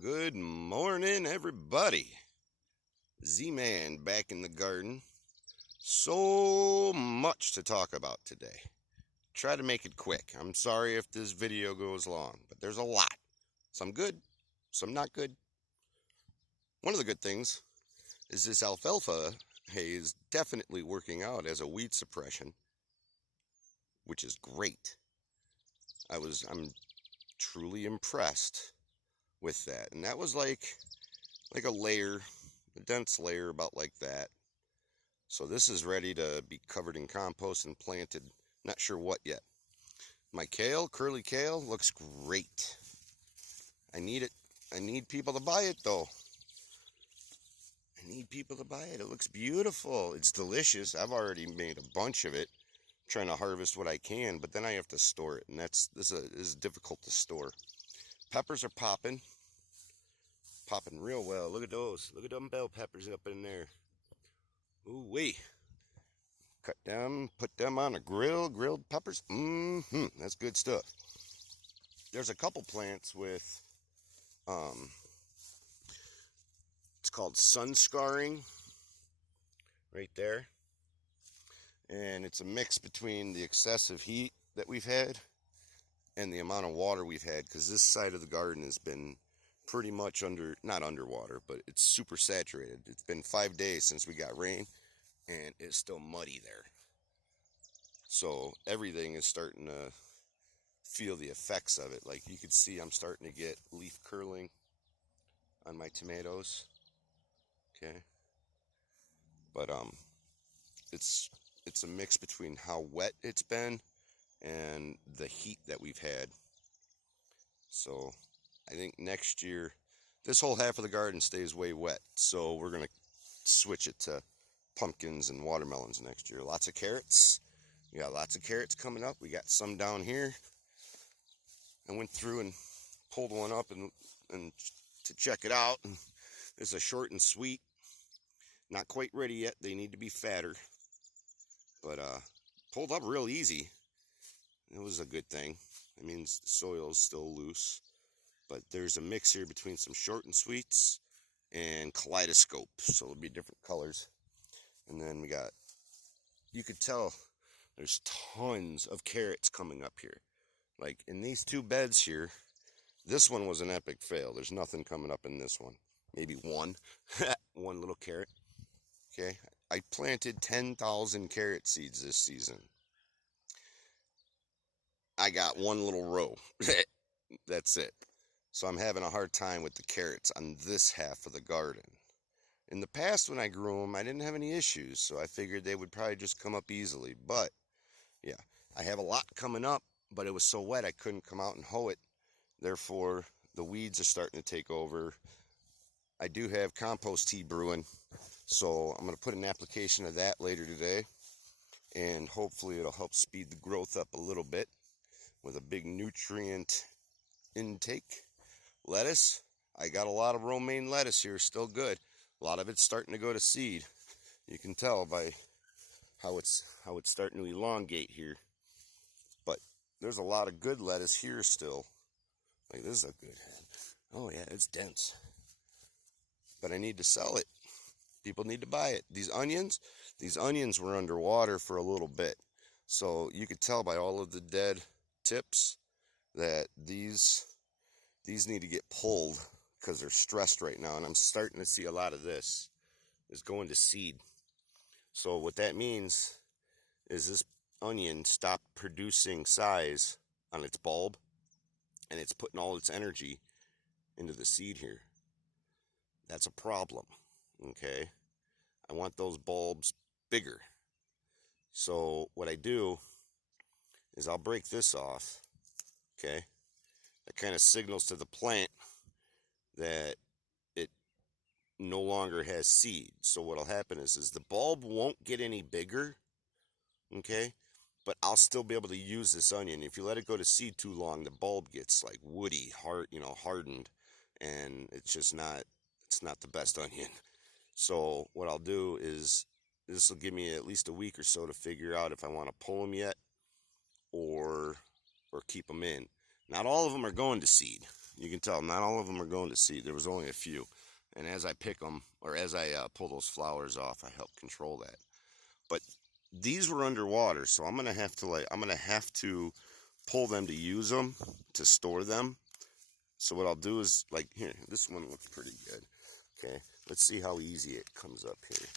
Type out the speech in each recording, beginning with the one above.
Good morning, everybody. Z-Man back in the garden. So much to talk about today. Try to make it quick. I'm sorry if this video goes long, but there's a lot. Some good, some not good. One of the good things is this alfalfa hay is definitely working out as a weed suppression, which is great. I'm truly impressed with that. And that was like a layer, a dense layer about like that. So this is ready to be covered in compost and planted. Not sure what yet. My kale, curly kale, looks great. I need it. I need people to buy it though. I need people to buy it. It looks beautiful. It's delicious. I've already made a bunch of it, trying to harvest what I can, but then I have to store it, and this is difficult to store. Peppers are popping real well. Look at those. Look at them bell peppers up in there. Ooh wee. Cut them, put them on a grill, grilled peppers. That's good stuff. There's a couple plants with, it's called sun scarring, right there. And it's a mix between the excessive heat that we've had and the amount of water we've had, because this side of the garden has been pretty much not underwater, but it's super saturated. It's been 5 days since we got rain, and it's still muddy there. So everything is starting to feel the effects of it. Like you can see, I'm starting to get leaf curling on my tomatoes. Okay. But it's a mix between how wet it's been and the heat that we've had. So I think next year, this whole half of the garden stays way wet. So we're going to switch it to pumpkins and watermelons next year. Lots of carrots. We got lots of carrots coming up. We got some down here. I went through and pulled one up and to check it out. And it's a short and sweet. Not quite ready yet. They need to be fatter. But pulled up real easy. It was a good thing. I mean, the soil is still loose. But there's a mix here between some short and sweets and kaleidoscope. So it'll be different colors. And then we got, you could tell there's tons of carrots coming up here. Like in these two beds here, this one was an epic fail. There's nothing coming up in this one. Maybe one, one little carrot. Okay, I planted 10,000 carrot seeds this season. I got one little row. That's it. So I'm having a hard time with the carrots on this half of the garden. In the past when I grew them, I didn't have any issues, so I figured they would probably just come up easily. But yeah, I have a lot coming up, but it was so wet I couldn't come out and hoe it. Therefore, the weeds are starting to take over. I do have compost tea brewing, so I'm going to put an application of that later today, and hopefully it'll help speed the growth up a little bit with a big nutrient intake. Lettuce, I got a lot of romaine lettuce here, still good. A lot of it's starting to go to seed. You can tell by how it's starting to elongate here. But there's a lot of good lettuce here still. Like this is a good head. Oh yeah, it's dense. But I need to sell it. People need to buy it. These onions were underwater for a little bit. So you could tell by all of the dead tips that these need to get pulled because they're stressed right now. And I'm starting to see a lot of this is going to seed. So what that means is this onion stopped producing size on its bulb, and it's putting all its energy into the seed here. That's a problem, okay? I want those bulbs bigger. So what I do is I'll break this off, okay? That kind of signals to the plant that it no longer has seed. So what'll happen is the bulb won't get any bigger, okay? But I'll still be able to use this onion. If you let it go to seed too long, the bulb gets like woody, hardened, and it's not the best onion. So what I'll do is this will give me at least a week or so to figure out if I want to pull them yet or keep them in. Not all of them are going to seed. You can tell not all of them are going to seed. There was only a few. And as I pick them, or as I pull those flowers off, I help control that. But these were underwater, so I'm gonna have to pull them to use them to store them. So what I'll do is, like, here, this one looks pretty good. Okay, let's see how easy it comes up here.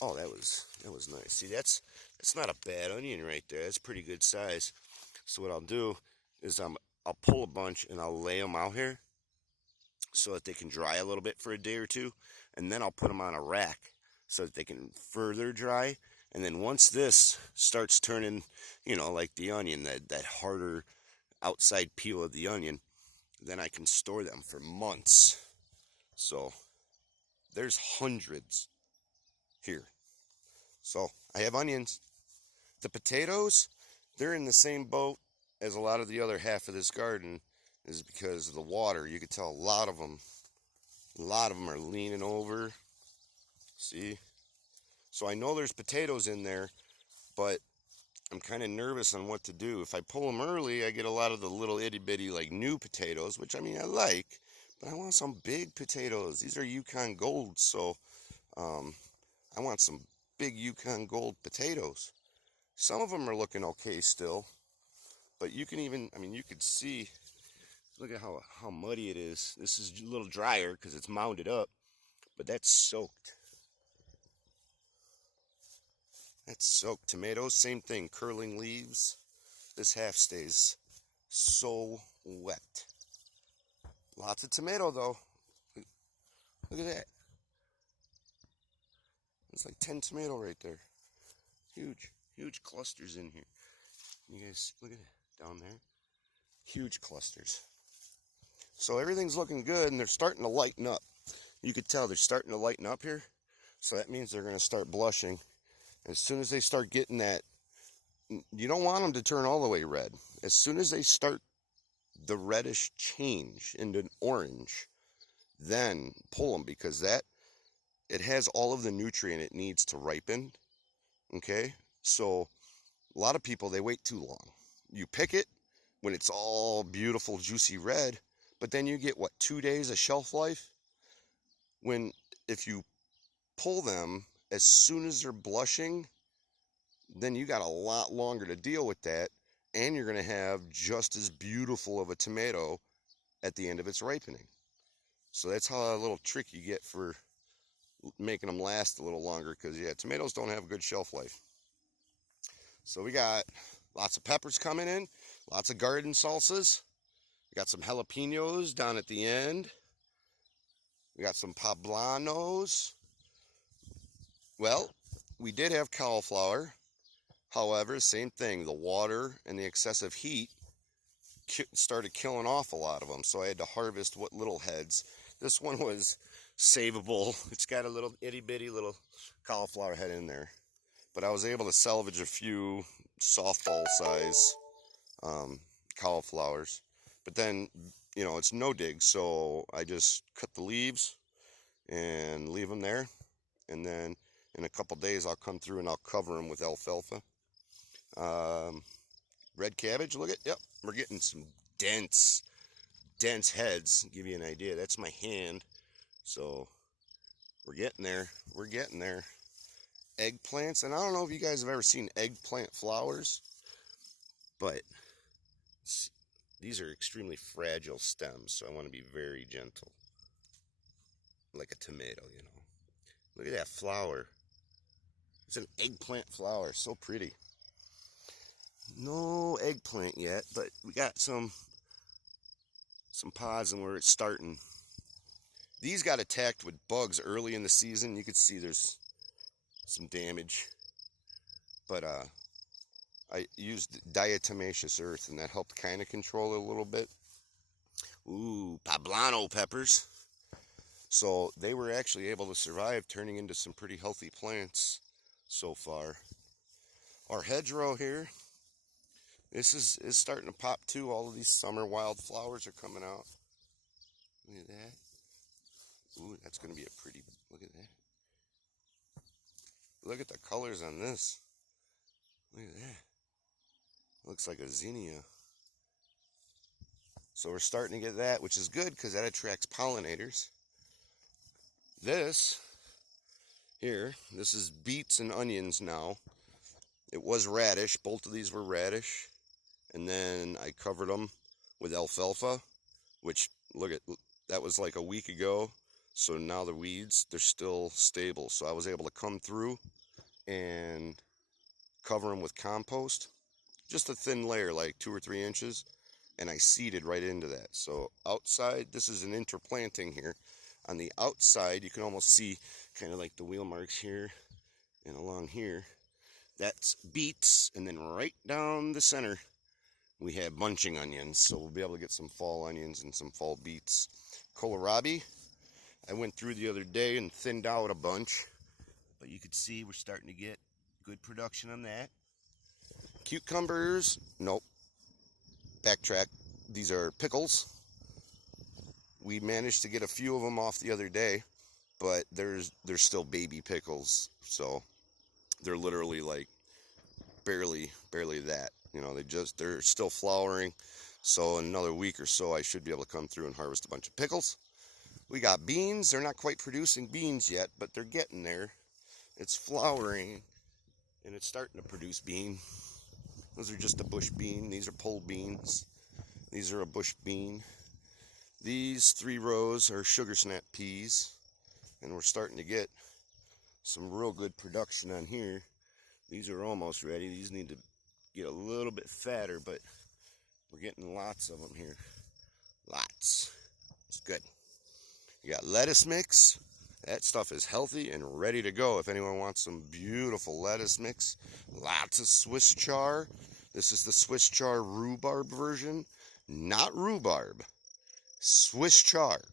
Oh, that was nice. See, that's not a bad onion right there. That's pretty good size. So what I'll do is I'll pull a bunch and I'll lay them out here so that they can dry a little bit for a day or two, and then I'll put them on a rack so that they can further dry. And then once this starts turning, like the onion, that harder outside peel of the onion, then I can store them for months. So there's hundreds here. So I have onions. The potatoes, they're in the same boat as a lot of the other half of this garden, is because of the water. You can tell a lot of them are leaning over. See? So I know there's potatoes in there, but I'm kind of nervous on what to do. If I pull them early, I get a lot of the little itty bitty like new potatoes, which I mean I like, but I want some big potatoes. These are Yukon Gold, so I want some big Yukon Gold potatoes. Some of them are looking okay still, but you can even, you could see, look at how muddy it is. This is a little drier because it's mounded up, but that's soaked. That's soaked. Tomatoes, same thing, curling leaves. This half stays so wet. Lots of tomato though. Look at that. It's like 10 tomato right there. Huge clusters in here. You guys, look at it down there. Huge clusters. So everything's looking good, and they're starting to lighten up. You could tell they're starting to lighten up here. So that means they're going to start blushing. As soon as they start getting that, you don't want them to turn all the way red. As soon as they start the reddish change into an orange, then pull them, because it has all of the nutrient it needs to ripen. Okay, so a lot of people, they wait too long. You pick it when it's all beautiful juicy red, but then you get 2 days of shelf life, when if you pull them as soon as they're blushing, then you got a lot longer to deal with that, and you're going to have just as beautiful of a tomato at the end of its ripening. So that's how a little trick you get for making them last a little longer, because yeah, tomatoes don't have a good shelf life. So we got lots of peppers coming in, lots of garden salsas. We got some jalapenos down at the end. We got some poblanos. Well, we did have cauliflower. However, same thing, the water and the excessive heat started killing off a lot of them, so I had to harvest what little heads. This one was savable. It's got a little itty bitty little cauliflower head in there, but I was able to salvage a few softball size cauliflowers. But then, it's no dig, so I just cut the leaves and leave them there, and then in a couple days I'll come through and I'll cover them with alfalfa. Red cabbage, look at, yep, we're getting some dense heads. To give you an idea, that's my hand. So we're getting there. Eggplants, and I don't know if you guys have ever seen eggplant flowers, but these are extremely fragile stems, so I want to be very gentle, like a tomato, Look at that flower. It's an eggplant flower, so pretty. No eggplant yet, but we got some pods and where it's starting. These got attacked with bugs early in the season. You could see there's some damage, but I used diatomaceous earth, and that helped kind of control it a little bit. Ooh, poblano peppers. So they were actually able to survive, turning into some pretty healthy plants so far. Our hedgerow here, this is starting to pop too. All of these summer wildflowers are coming out. Look at that. Ooh, that's going to be a pretty, look at that. Look at the colors on this. Look at that. Looks like a zinnia. So we're starting to get that, which is good because that attracts pollinators. This here, this is beets and onions now. It was radish. Both of these were radish. And then I covered them with alfalfa, which, look at, that was like a week ago. So now the weeds, they're still stable. So I was able to come through and cover them with compost. Just a thin layer, like 2 or 3 inches. And I seeded right into that. So outside, this is an interplanting here. On the outside, you can almost see kind of like the wheel marks here and along here. That's beets, and then right down the center, we have bunching onions. So we'll be able to get some fall onions and some fall beets. Kohlrabi, I went through the other day and thinned out a bunch, but you can see we're starting to get good production on that. Cucumbers, nope. Backtrack, these are pickles. We managed to get a few of them off the other day, but they're still baby pickles, so they're literally like barely that. You know, they're still flowering. So in another week or so, I should be able to come through and harvest a bunch of pickles. We got beans. They're not quite producing beans yet, but they're getting there. It's flowering, and it's starting to produce bean. Those are just a bush bean. These are pole beans. These are a bush bean. These 3 rows are sugar snap peas, and we're starting to get some real good production on here. These are almost ready. These need to get a little bit fatter, but we're getting lots of them here. Lots. It's good. You got lettuce mix. That stuff is healthy and ready to go if anyone wants some beautiful lettuce mix. Lots of Swiss chard. This is the Swiss chard rhubarb version. Not rhubarb. Swiss chard.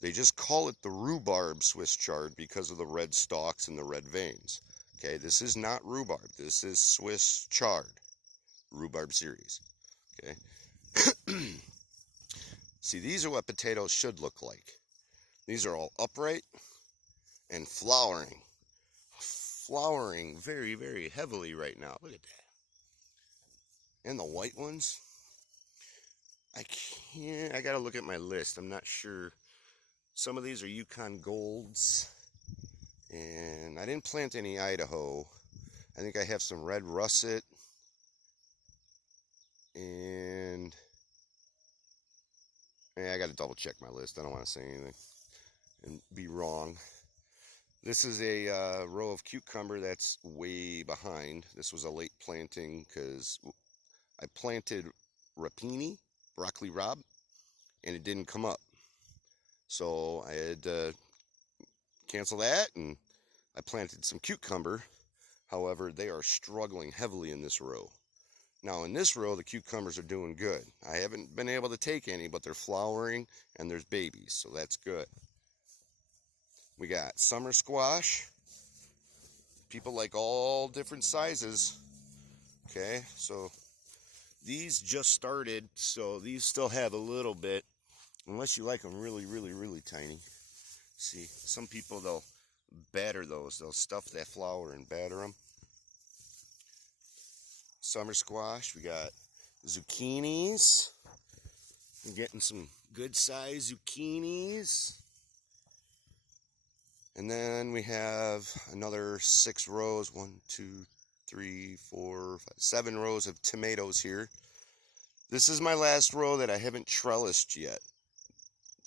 They just call it the rhubarb Swiss chard because of the red stalks and the red veins. Okay, this is not rhubarb. This is Swiss chard. Rhubarb series. Okay. See, these are what potatoes should look like. These are all upright and flowering. Flowering very, very heavily right now. Look at that. And the white ones. I gotta look at my list. I'm not sure. Some of these are Yukon Golds. And I didn't plant any Idaho. I think I have some red russet. And I gotta double check my list. I don't want to say anything and be wrong. This is a row of cucumber that's way behind. This was a late planting because I planted rapini, broccoli rabe, and it didn't come up. So I had to cancel that, and I planted some cucumber. However, they are struggling heavily in this row. Now in this row, the cucumbers are doing good. I haven't been able to take any, but they're flowering and there's babies, so that's good. We got summer squash. People like all different sizes. Okay, so these just started, so these still have a little bit, unless you like them really, really, really tiny. See, some people, they'll batter those. They'll stuff that flour and batter them. Summer squash. We got zucchinis. I'm getting some good size zucchinis. And then we have another 6 rows, 1, 2, 3, 4, 5, 7 rows of tomatoes here. This is my last row that I haven't trellised yet.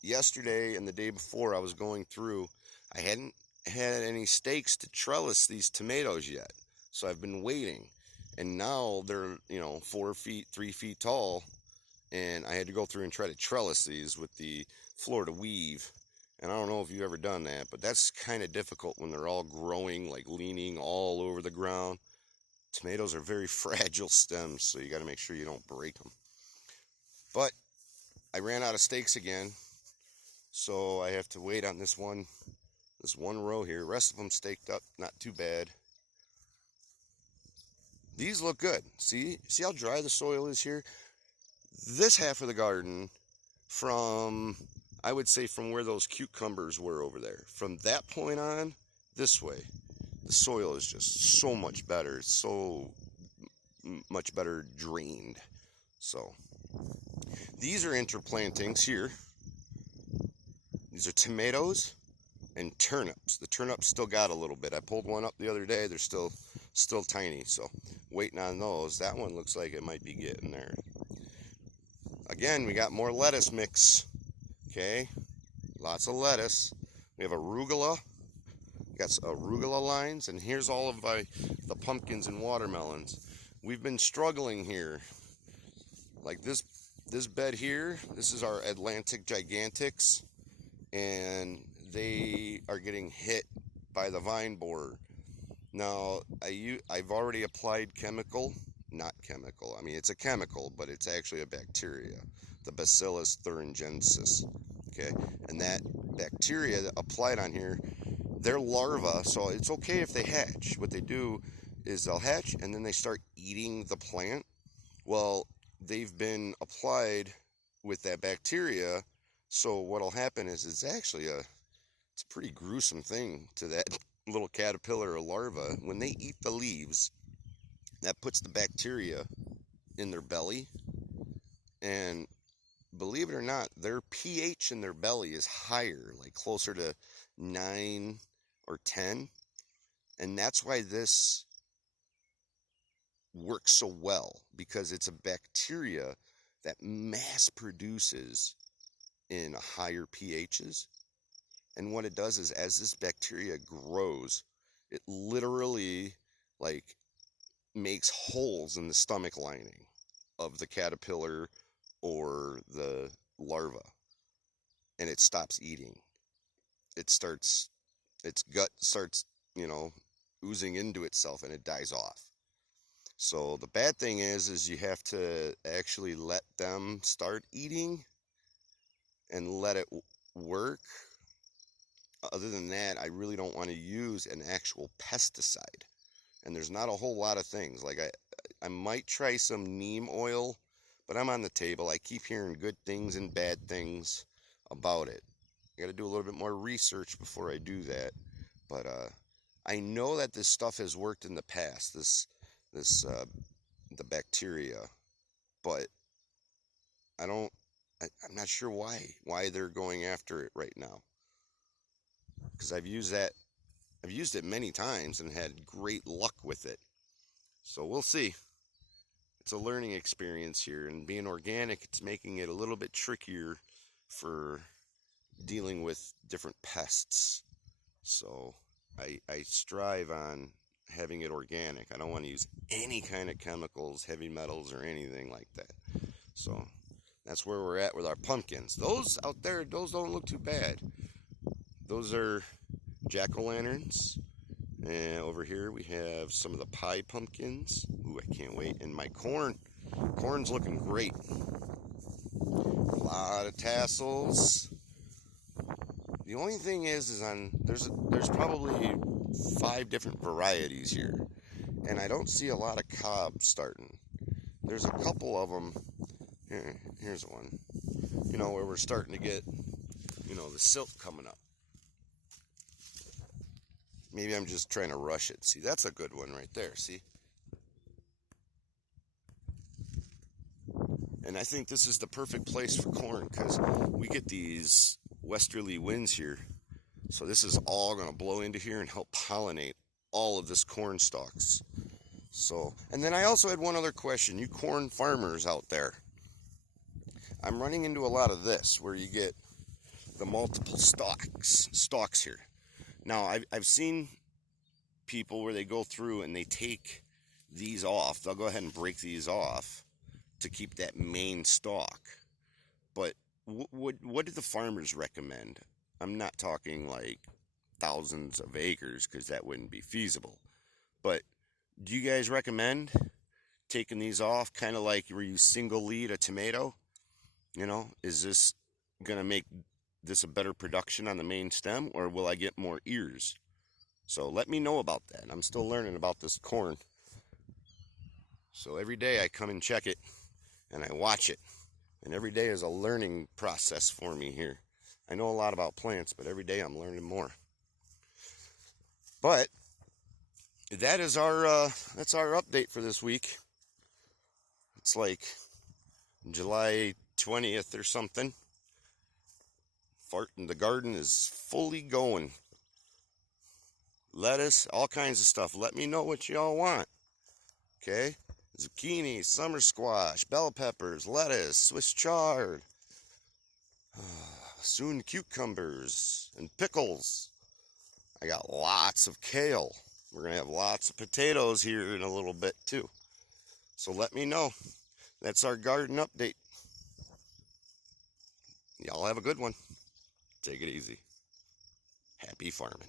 Yesterday and the day before I was going through, I hadn't had any stakes to trellis these tomatoes yet. So I've been waiting. And now they're, 4 feet, 3 feet tall. And I had to go through and try to trellis these with the Florida weave. And I don't know if you've ever done that, but that's kind of difficult when they're all growing, like leaning all over the ground. Tomatoes are very fragile stems, so you got to make sure you don't break them. But I ran out of stakes again, so I have to wait on this one row here. The rest of them staked up, not too bad. These look good. See how dry the soil is here? This half of the garden, I would say from where those cucumbers were over there, from that point on, this way, the soil is just so much better. It's so much better drained. So These are interplantings here. These are tomatoes and turnips. The turnips still got a little bit. I pulled one up the other day. They're still tiny, so waiting on those. That one looks like it might be getting there. Again, we got more lettuce mix. Okay, lots of lettuce. We have arugula. We got arugula lines, and here's all of the pumpkins and watermelons. We've been struggling here. Like this bed here, this is our Atlantic Gigantics, and they are getting hit by the vine borer. Now, I've already applied not chemical, I mean it's a chemical, but it's actually a bacteria, the Bacillus thuringiensis, okay? And that bacteria that applied on here, they're larvae, so it's okay if they hatch. What they do is they'll hatch and then they start eating the plant. Well, they've been applied with that bacteria, so what'll happen is it's a pretty gruesome thing to that little caterpillar or larva. When they eat the leaves, that puts the bacteria in their belly, and believe it or not, their pH in their belly is higher, like closer to 9 or 10, and that's why this works so well, because it's a bacteria that mass produces in higher pHs. And what it does is, as this bacteria grows, it literally like makes holes in the stomach lining of the caterpillar or the larva, and it stops eating. Its gut starts, oozing into itself, and it dies off. So the bad thing is you have to actually let them start eating and let it work. Other than that, I really don't want to use an actual pesticide. And there's not a whole lot of things. Like I might try some neem oil, but I'm on the table. I keep hearing good things and bad things about it. I got to do a little bit more research before I do that. But I know that this stuff has worked in the past, the bacteria, but I'm not sure why they're going after it right now. Because I've used it many times and had great luck with it. So we'll see. It's a learning experience here, and being organic, it's making it a little bit trickier for dealing with different pests. So I strive on having it organic. I don't want to use any kind of chemicals, heavy metals, or anything like that. So that's where we're at with our pumpkins. Those out there, those don't look too bad. Those are jack-o'-lanterns. And over here we have some of the pie pumpkins. Ooh, I can't wait. And my corn's looking great. A lot of tassels. The only thing is there's probably 5 different varieties here, and I don't see a lot of cob starting. There's a couple of them. Here's one. Where we're starting to get, the silk coming up. Maybe I'm just trying to rush it. See, that's a good one right there. See? And I think this is the perfect place for corn, because we get these westerly winds here. So this is all going to blow into here and help pollinate all of this corn stalks. So, and then I also had one other question. You corn farmers out there, I'm running into a lot of this, where you get the multiple stalks here. Now, I've seen people where they go through and they take these off. They'll go ahead and break these off to keep that main stalk. But what do the farmers recommend? I'm not talking like thousands of acres, because that wouldn't be feasible. But do you guys recommend taking these off, kind of like where you single lead a tomato? Is this going to make this a better production on the main stem, or will I get more ears? So let me know about that. I'm still learning about this corn. So every day I come and check it and I watch it. And every day is a learning process for me here. I know a lot about plants, but every day I'm learning more. But that's our update for this week. It's like July 20th or something. The garden is fully going. Lettuce, all kinds of stuff. Let me know what y'all want. Okay? Zucchini, summer squash, bell peppers, lettuce, Swiss chard. Soon cucumbers and pickles. I got lots of kale. We're going to have lots of potatoes here in a little bit too. So let me know. That's our garden update. Y'all have a good one. Take it easy. Happy farming.